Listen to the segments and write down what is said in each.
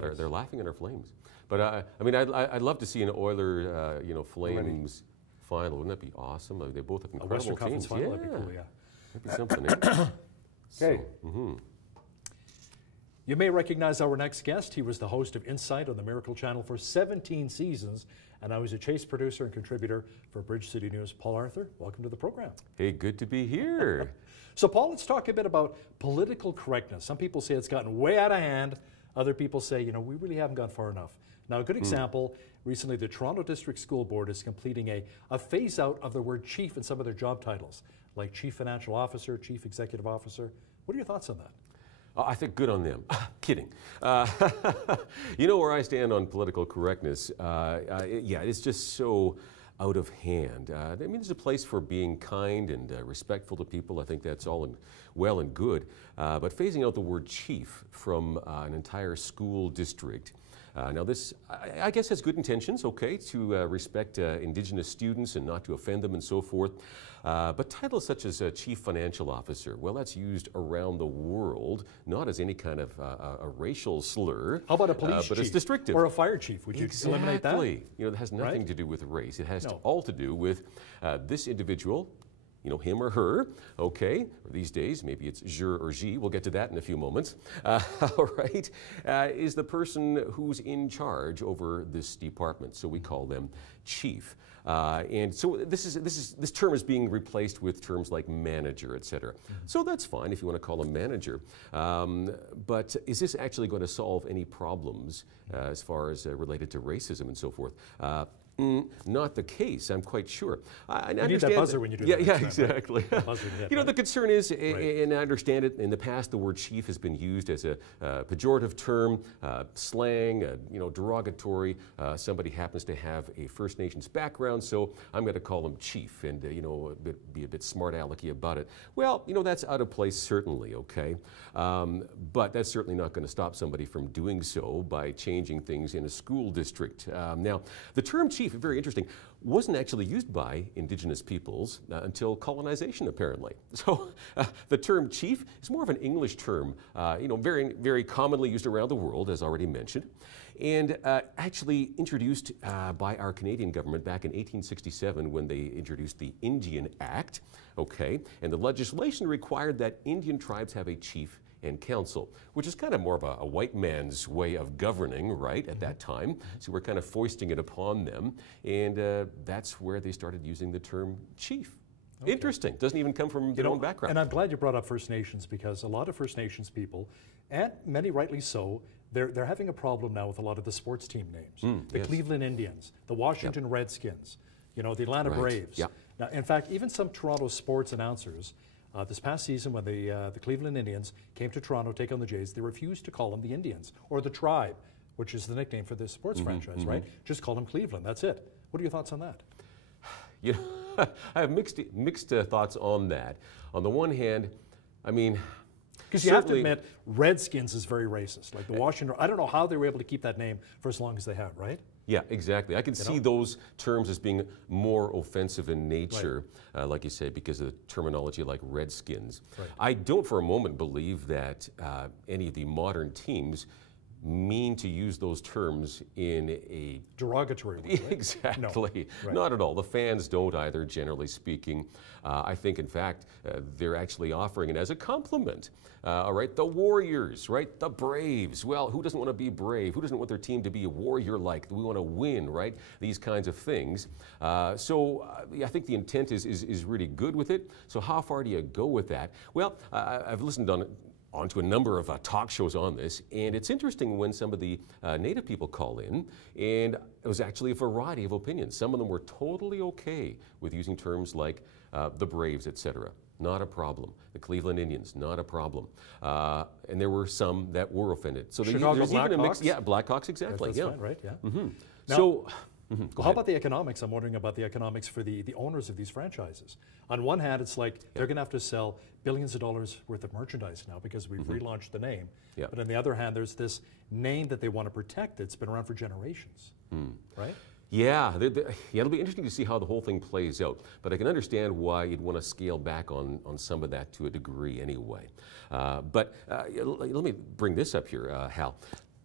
they're laughing at our Flames. But I mean, I'd love to see an Oiler, Flames final. Wouldn't that be awesome? I mean, they both have incredible Western Conference teams. final, that'd be cool, yeah. That'd be something. Eh? Okay. So, You may recognize our next guest. He was the host of Insight on the Miracle Channel for 17 seasons, and now he's a Chase producer and contributor for Bridge City News. Paul Arthur, welcome to the program. Hey, good to be here. So, Paul, let's talk a bit about political correctness. Some people say it's gotten way out of hand. Other people say, we really haven't gone far enough. Now, a good example, recently the Toronto District School Board is completing a phase out of the word chief in some of their job titles, like Chief Financial Officer, Chief Executive Officer. What are your thoughts on that? I think good on them. Kidding. You know where I stand on political correctness. Yeah, it's just so out of hand. I mean, there's a place for being kind and respectful to people. I think that's all well and good. But phasing out the word chief from an entire school district. Now this, I guess, has good intentions, okay, to respect Indigenous students and not to offend them and so forth. But titles such as Chief Financial Officer, well, that's used around the world, not as any kind of a racial slur. How about a police but chief? It's descriptive. Or a fire chief? Would you eliminate that? Exactly. It has nothing to do with race. It has all to do with this individual, him or her, okay, or these days, maybe it's je or she, we'll get to that in a few moments, all right, is the person who's in charge over this department, so we call them chief. And so this term is being replaced with terms like manager, et cetera. So that's fine if you want to call him manager. But is this actually going to solve any problems as far as related to racism and so forth? Not the case, I'm quite sure. I need that buzzer when you do that. Yeah, exactly. Right? The concern is, and I understand it, in the past the word chief has been used as a pejorative term, slang, derogatory. Somebody happens to have a First Nations background, so I'm going to call him chief and, be a bit smart alecky about it. Well, that's out of place certainly, okay? But that's certainly not going to stop somebody from doing so by changing things in a school district. Now, the term chief, very interesting, wasn't actually used by Indigenous peoples until colonization, apparently. So the term chief is more of an English term, very, very commonly used around the world, as already mentioned, and actually introduced by our Canadian government back in 1867 when they introduced the Indian Act, okay, and the legislation required that Indian tribes have a chief and council, which is kind of more of a white man's way of governing, right, at that time. So we're kind of foisting it upon them, and that's where they started using the term chief. Okay. Interesting. Doesn't even come from their own background. And I'm glad you brought up First Nations, because a lot of First Nations people, and many rightly so, they're having a problem now with a lot of the sports team names. The Cleveland Indians, the Washington Redskins, the Atlanta Braves. Yep. Now, in fact, even some Toronto sports announcers, this past season, when the Cleveland Indians came to Toronto to take on the Jays, they refused to call them the Indians, or the Tribe, which is the nickname for this sports franchise, right? Just call them Cleveland, that's it. What are your thoughts on that? I have mixed thoughts on that. On the one hand, I mean, because you have to admit, Redskins is very racist. Like the Washington, I don't know how they were able to keep that name for as long as they have, right? Yeah, exactly. I can see those terms as being more offensive in nature, like you say, because of the terminology like Redskins. Right. I don't for a moment believe that any of the modern teams mean to use those terms in a derogatory way, right? Exactly. No. Right. Not at all. The fans don't either, generally speaking. I think, in fact, they're actually offering it as a compliment. All right, the Warriors, right? The Braves. Well, who doesn't want to be brave? Who doesn't want their team to be a warrior-like? We want to win, right? These kinds of things. I think the intent is really good with it. So how far do you go with that? Well, I've listened onto a number of talk shows on this, and it's interesting when some of the Native people call in, and it was actually a variety of opinions. Some of them were totally okay with using terms like the Braves, etc. Not a problem. The Cleveland Indians, not a problem. And there were some that were offended. So Chicago Blackhawks? Yeah, Blackhawks, exactly. That's fine, right? Yeah. Now, how about the economics? I'm wondering about the economics for the owners of these franchises. On one hand, it's like they're going to have to sell billions of dollars worth of merchandise now because we've relaunched the name. But on the other hand, there's this name that they want to protect that's been around for generations, right? Yeah, it'll be interesting to see how the whole thing plays out. But I can understand why you'd want to scale back on some of that to a degree anyway. But let me bring this up here, Hal.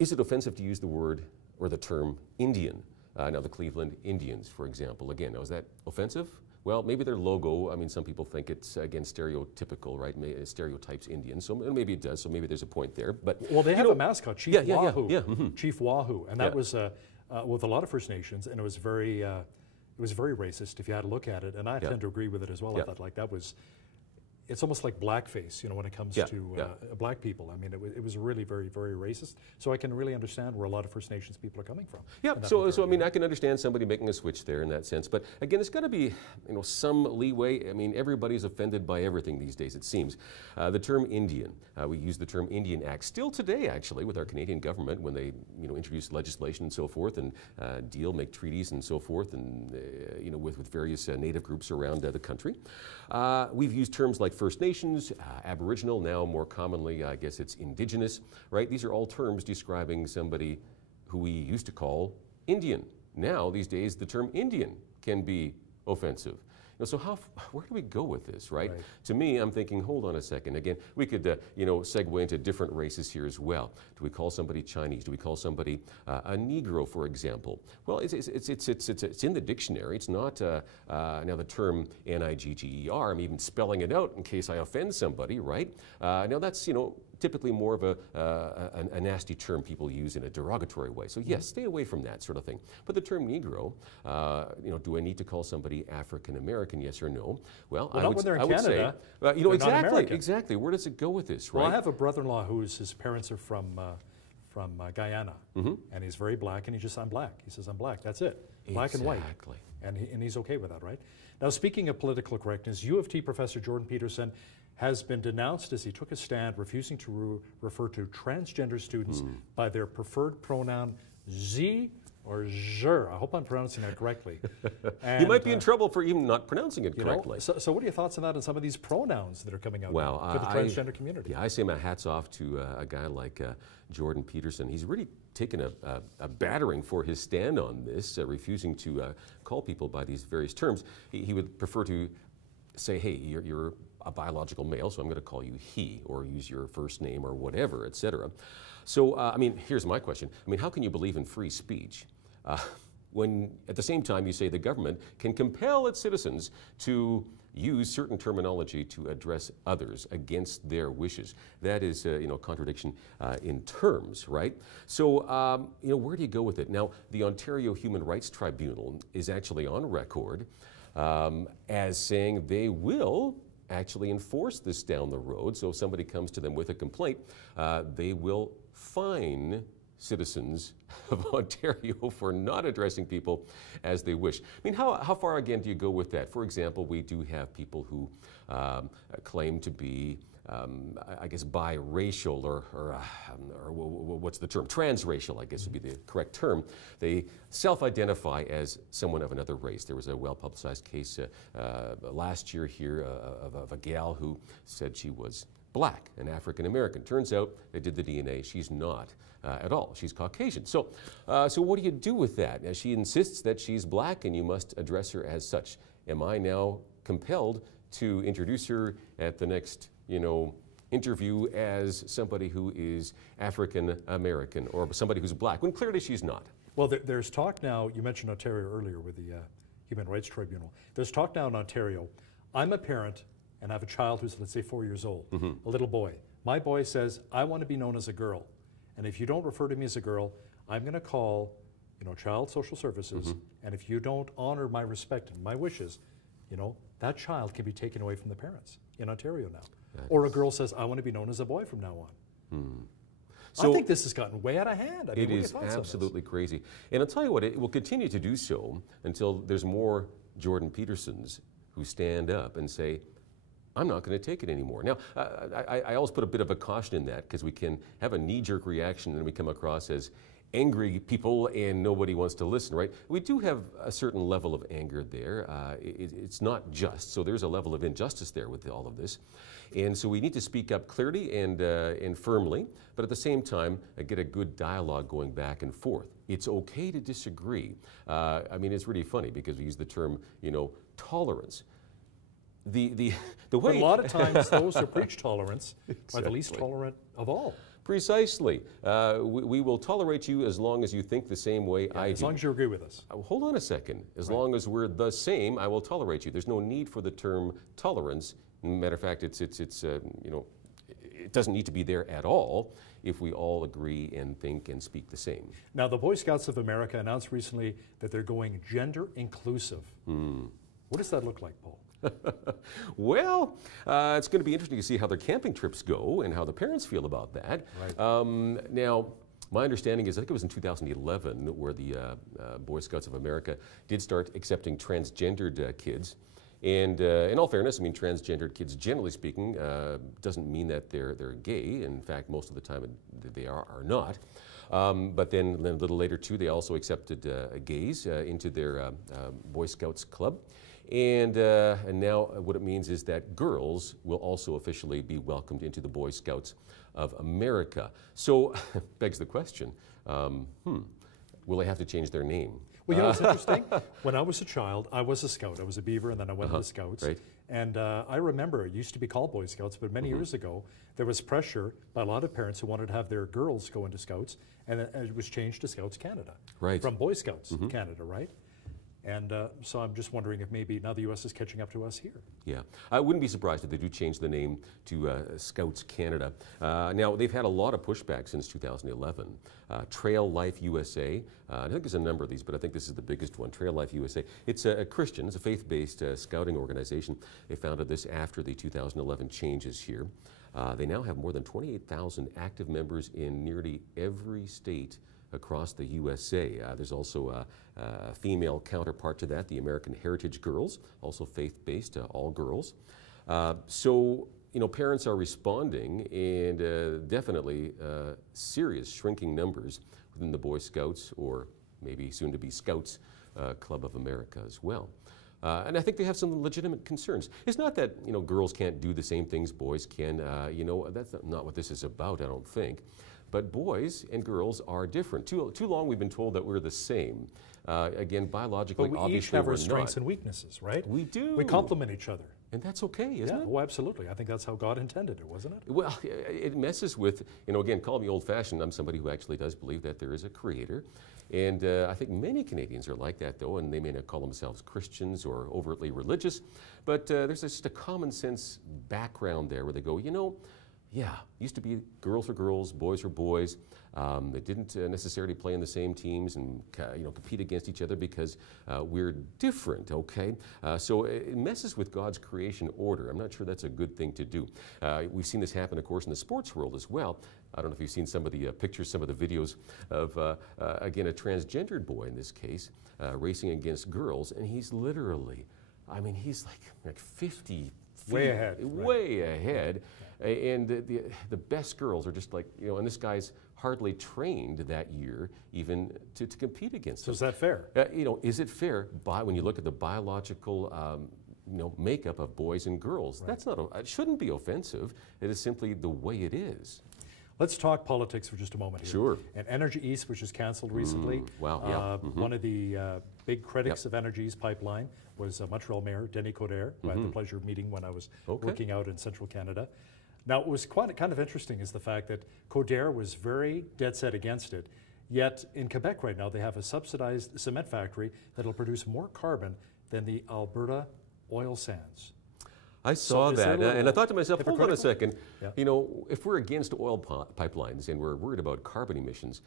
Is it offensive to use the word or the term Indian? Now, the Cleveland Indians, for example, again, now is that offensive? Well, maybe their logo, I mean, some people think it's, again, stereotypical, right? Stereotypes Indian, so maybe it does, so maybe there's a point there. But well, they have a mascot, Chief Wahoo. Mm-hmm. Chief Wahoo, and that was with a lot of First Nations, and it was very racist if you had a look at it, and I tend to agree with it as well. I thought, like, that was, it's almost like blackface, you know, when it comes to black people. I mean, it was really very, very racist. So I can really understand where a lot of First Nations people are coming from. Yeah, so I mean, I can understand somebody making a switch there in that sense. But again, it's got to be, you know, some leeway. I mean, everybody's offended by everything these days, it seems. The term Indian, we use the term Indian Act still today, actually, with our Canadian government when they, you know, introduce legislation and so forth, and make treaties and so forth, and you know, with various Native groups around the country. We've used terms like First Nations, Aboriginal, now more commonly, I guess it's Indigenous, right? These are all terms describing somebody who we used to call Indian. Now, these days, the term Indian can be offensive. You know, so where do we go with this, right? To me, I'm thinking, hold on a second. Again, we could, you know, segue into different races here as well. Do we call somebody Chinese? Do we call somebody a Negro, for example? Well, it's in the dictionary. It's not now the term N-I-G-G-E-R. I'm even spelling it out in case I offend somebody, right? Now that's, you know, typically more of a nasty term people use in a derogatory way. So yes, stay away from that sort of thing. But the term Negro, you know, do I need to call somebody African American? Yes or no? Well, I would say, you know, exactly. Where does it go with this, right? Well, I have a brother-in-law his parents are from Guyana, and he's very black, and he just, I'm black. He says, I'm black. That's it. Black and white. And he's okay with that, right? Now, speaking of political correctness, U of T professor Jordan Peterson has been denounced as he took a stand refusing to refer to transgender students by their preferred pronoun Z or Zer. I hope I'm pronouncing that correctly. And, you might be in trouble for even not pronouncing it correctly. So what are your thoughts on that and some of these pronouns that are coming out for the transgender community? Yeah, I say my hat's off to a guy like Jordan Peterson. He's really taken a battering for his stand on this, refusing to call people by these various terms. He would prefer to say, hey, you're a biological male, so I'm going to call you he, or use your first name or whatever, etc. So, I mean, here's my question. I mean, how can you believe in free speech when at the same time you say the government can compel its citizens to use certain terminology to address others against their wishes? That is, you know, contradiction in terms, right? So, you know, where do you go with it? Now, the Ontario Human Rights Tribunal is actually on record as saying they will actually enforce this down the road. So if somebody comes to them with a complaint, they will fine citizens of Ontario for not addressing people as they wish. I mean, how far again do you go with that? For example, we do have people who claim to be I guess biracial or what's the term? Transracial, I guess would be the correct term. They self-identify as someone of another race. There was a well-publicized case last year here of a gal who said she was black, an African American. Turns out they did the DNA. She's not at all. She's Caucasian. So, so what do you do with that? Now, she insists that she's black and you must address her as such. Am I now compelled to introduce her at the next, you know, interview as somebody who is African American or somebody who's black, when clearly she's not? Well, there's talk now, you mentioned Ontario earlier with the Human Rights Tribunal. There's talk now in Ontario. I'm a parent and I have a child who's, let's say, 4 years old, a little boy. My boy says, I want to be known as a girl. And if you don't refer to me as a girl, I'm going to call, you know, Child Social Services. And if you don't honor my respect and my wishes, you know, that child can be taken away from the parents in Ontario now. Or a girl says, I want to be known as a boy from now on. So I think this has gotten way out of hand. I mean, it is absolutely crazy. And I'll tell you what, it will continue to do so until there's more Jordan Petersons who stand up and say, I'm not going to take it anymore. Now, I always put a bit of a caution in that because we can have a knee-jerk reaction and we come across as angry people and nobody wants to listen, right? We do have a certain level of anger there. It's not just, so there's a level of injustice there with all of this. And so we need to speak up clearly and firmly, but at the same time, get a good dialogue going back and forth. It's okay to disagree. I mean, it's really funny because we use the term, you know, tolerance. The way but a lot of times those who preach tolerance are the least tolerant of all. Precisely. We will tolerate you as long as you think the same way I do. As long as you agree with us. Hold on a second. As long as we're the same, I will tolerate you. There's no need for the term tolerance. Matter of fact, it's you know, it doesn't need to be there at all if we all agree and think and speak the same. Now, the Boy Scouts of America announced recently that they're going gender inclusive. What does that look like, Paul? Well, it's going to be interesting to see how their camping trips go and how the parents feel about that. Right. Now, my understanding is, I think it was in 2011 where the Boy Scouts of America did start accepting transgendered kids. And in all fairness, I mean, transgendered kids, generally speaking, doesn't mean that they're gay. In fact, most of the time they are not. But then a little later, too, they also accepted gays into their Boy Scouts club. And now what it means is that girls will also officially be welcomed into the Boy Scouts of America. So, begs the question, will they have to change their name? Well, you know what's interesting? When I was a child, I was a scout. I was a beaver, and then I went to the Scouts. Right. And I remember it used to be called Boy Scouts, but many years ago, there was pressure by a lot of parents who wanted to have their girls go into Scouts, and it was changed to Scouts Canada. Right. From Boy Scouts Canada, right? And so I'm just wondering if maybe now the U.S. is catching up to us here. Yeah, I wouldn't be surprised if they do change the name to Scouts Canada. Now, they've had a lot of pushback since 2011. Trail Life USA, I think there's a number of these, but I think this is the biggest one, Trail Life USA. It's a Christian, it's a faith-based scouting organization. They founded this after the 2011 changes here. They now have more than 28,000 active members in nearly every state across the USA. There's also a female counterpart to that, the American Heritage Girls, also faith-based, all girls. So, you know, parents are responding, and definitely serious shrinking numbers within the Boy Scouts, or maybe soon to be Scouts Club of America as well. And I think they have some legitimate concerns. It's not that, you know, girls can't do the same things boys can. You know, that's not what this is about, I don't think. But boys and girls are different. Too long we've been told that we're the same. Again, biologically, but we obviously, each have we're our strengths not. and weaknesses, right? We do. We complement each other. And that's okay, isn't it? Oh, absolutely. I think that's how God intended it, wasn't it? Well, it messes with, you know, again, call me old-fashioned. I'm somebody who actually does believe that there is a creator. And I think many Canadians are like that, though, and they may not call themselves Christians or overtly religious, but there's just a common sense background there where they go, you know, yeah, used to be girls are girls, boys are boys. They didn't necessarily play in the same teams and you know, compete against each other because we're different, okay? So it messes with God's creation order. I'm not sure that's a good thing to do. We've seen this happen, of course, in the sports world as well. I don't know if you've seen some of the pictures, some of the videos of, again, a transgendered boy in this case, racing against girls, and he's literally, I mean, he's like 50 feet. Way ahead. Way ahead. And the best girls are just like, you know, and this guy's hardly trained that year even to compete against So him. is that fair? You know, is it fair when you look at the biological you know, makeup of boys and girls? Right. That's not, it shouldn't be offensive. It is simply the way it is. Let's talk politics for just a moment here. Sure. And Energy East, which was canceled recently. Wow, yeah. One of the big critics of Energy East pipeline was Montreal Mayor Denis Coderre, who I had the pleasure of meeting when I was working out in central Canada. Now, it was kind of interesting is the fact that Coderre was very dead set against it, yet in Quebec right now they have a subsidized cement factory that will produce more carbon than the Alberta oil sands. I saw that, and I thought to myself, hold on a second, Yeah. you know, if we're against oil pipelines and we're worried about carbon emissions,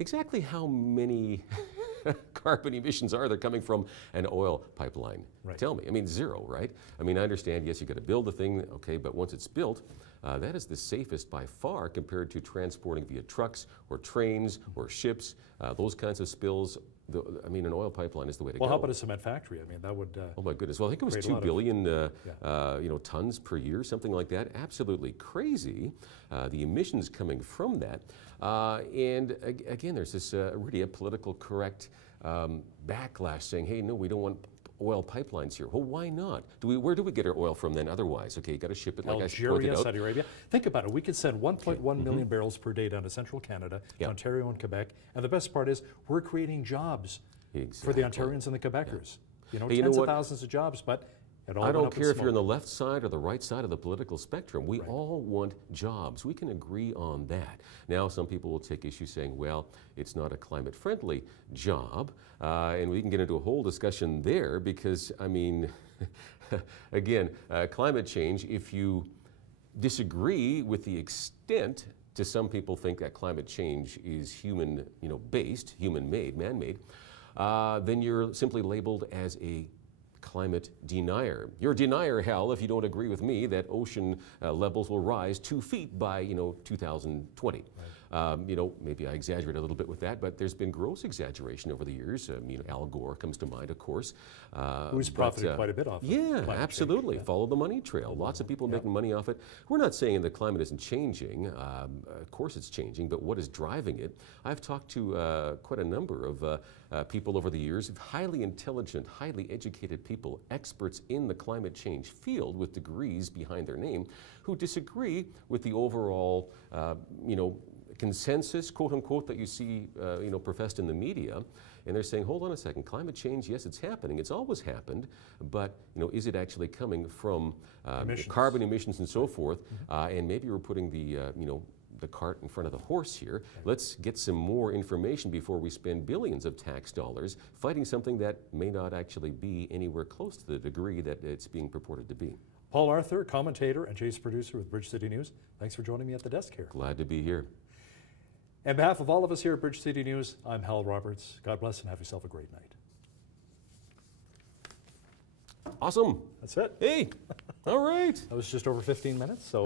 exactly how many carbon emissions are there coming from an oil pipeline? Right. Tell me. I mean, zero, right? I mean, I understand, yes, you got to build the thing, okay, but once it's built, that is the safest by far compared to transporting via trucks or trains or ships. Those kinds of spills, I mean, an oil pipeline is the way to go. Well, how about a cement factory? I mean, that would... oh my goodness. Well, I think it was 2 billion you know, tons per year, something like that. Absolutely crazy, the emissions coming from that. And again, there's this really a political correct backlash saying, hey, no, we don't want oil pipelines here. Well, why not? Where do we get our oil from then otherwise? Okay, you got to ship it like Algeria, I pointed out. Saudi Arabia. Think about it. We could send 1.1 million barrels per day down to central Canada, to Ontario and Quebec. And the best part is we're creating jobs for the Ontarians and the Quebecers. You know, Hey, tens of thousands of jobs, but It all I went don't up in care if you're on smoke. the left side or the right side of the political spectrum. We all want jobs. We can agree on that. Now, some people will take issue saying, well, it's not a climate-friendly job. And we can get into a whole discussion there because, I mean, again, climate change, if you disagree with the extent to some people think that climate change is human, based, human-made, man-made, then you're simply labeled as a climate denier. You're a denier, hell, if you don't agree with me that ocean levels will rise 2 feet by 2020. Maybe I exaggerate a little bit with that, but there's been gross exaggeration over the years. Al Gore comes to mind, of course. Who's profited quite a bit off of Yeah, climate absolutely. change. Follow the money trail. Lots of people making money off it. We're not saying the climate isn't changing. Of course it's changing, but what is driving it? I've talked to quite a number of people over the years, highly intelligent, highly educated people, experts in the climate change field with degrees behind their name, who disagree with the overall, consensus, quote unquote, that you see, professed in the media. And they're saying, hold on a second, climate change, yes, it's happening. It's always happened, but is it actually coming from carbon emissions and so forth? And maybe we're putting the cart in front of the horse here. Let's get some more information before we spend billions of tax dollars fighting something that may not actually be anywhere close to the degree that it's being purported to be. Paul Arthur, commentator and Chase producer with Bridge City News. Thanks for joining me at the desk here. Glad to be here. On behalf of all of us here at Bridge City News, I'm Hal Roberts. God bless and have yourself a great night. Awesome. That's it. Hey, all right. That was just over 15 minutes, so